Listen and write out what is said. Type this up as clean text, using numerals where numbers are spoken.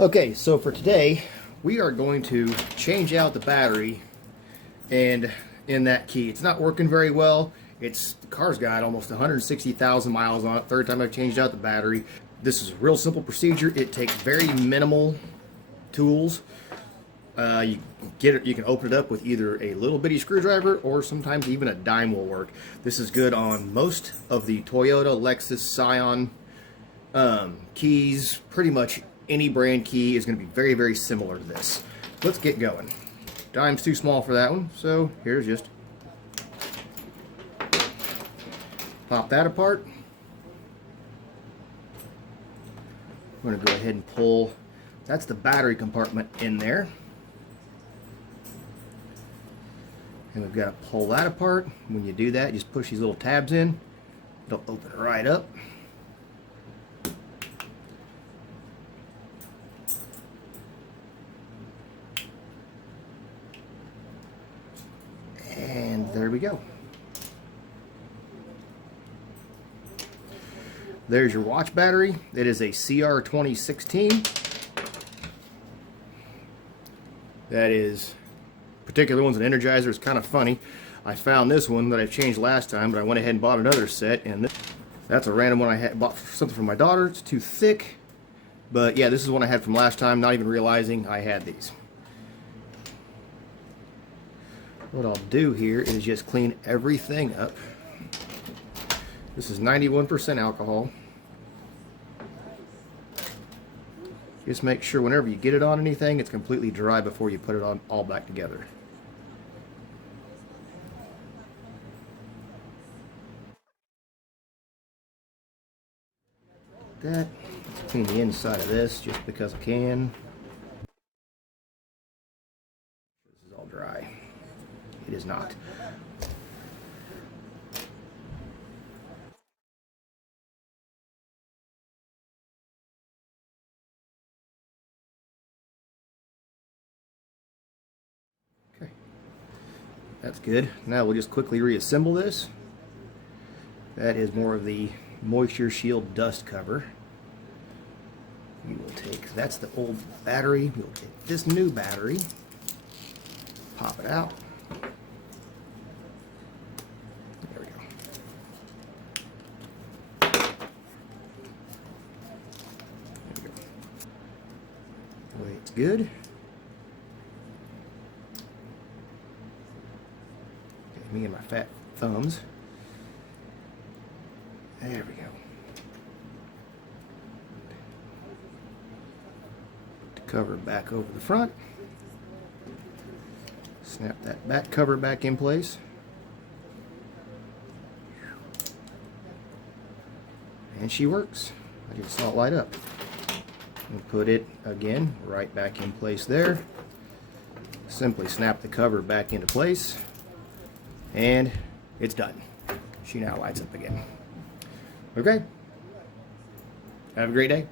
Okay, so for today, we are going to change out the battery and in that key. It's not working very well. The car's got almost 160,000 miles on it. Third time I've changed out the battery. This is a real simple procedure. It takes very minimal tools. You can open it up with either a little bitty screwdriver or sometimes even a dime will work. This is good on most of the Toyota, Lexus, Scion keys. Pretty much any brand key is going to be very, very similar to this. Let's get going. Dime's too small for that one, so here's just pop that apart. I'm going to go ahead and pull, that's the battery compartment in there. And we've got to pull that apart. When you do that, just push these little tabs in. It'll open it right up. And there we go. There's your watch battery. It is a CR 2016. That is, particular one's an Energizer. It's kind of funny. I found this one that I changed last time, but I went ahead and bought another set, and that's a random one I had bought something for my daughter. It's too thick, but yeah, this is one I had from last time, not even realizing I had these. What I'll do here is just clean everything up. This is 91% alcohol. Just make sure whenever you get it on anything, it's completely dry before you put it on all back together. Let's clean the inside of this just because I can. This is all dry. It is not. Okay, that's good. Now we'll just quickly reassemble this. That is more of the moisture shield dust cover. We will take, that's the old battery. We'll take this new battery, pop it out. There we go. There we go. The way it's good. Okay, me and my fat thumbs. There we go. Cover back over the front. Snap that back cover back in place. And she works. I just saw it light up. And put it again right back in place there. Simply snap the cover back into place. And it's done. She now lights up again. Okay. Have a great day.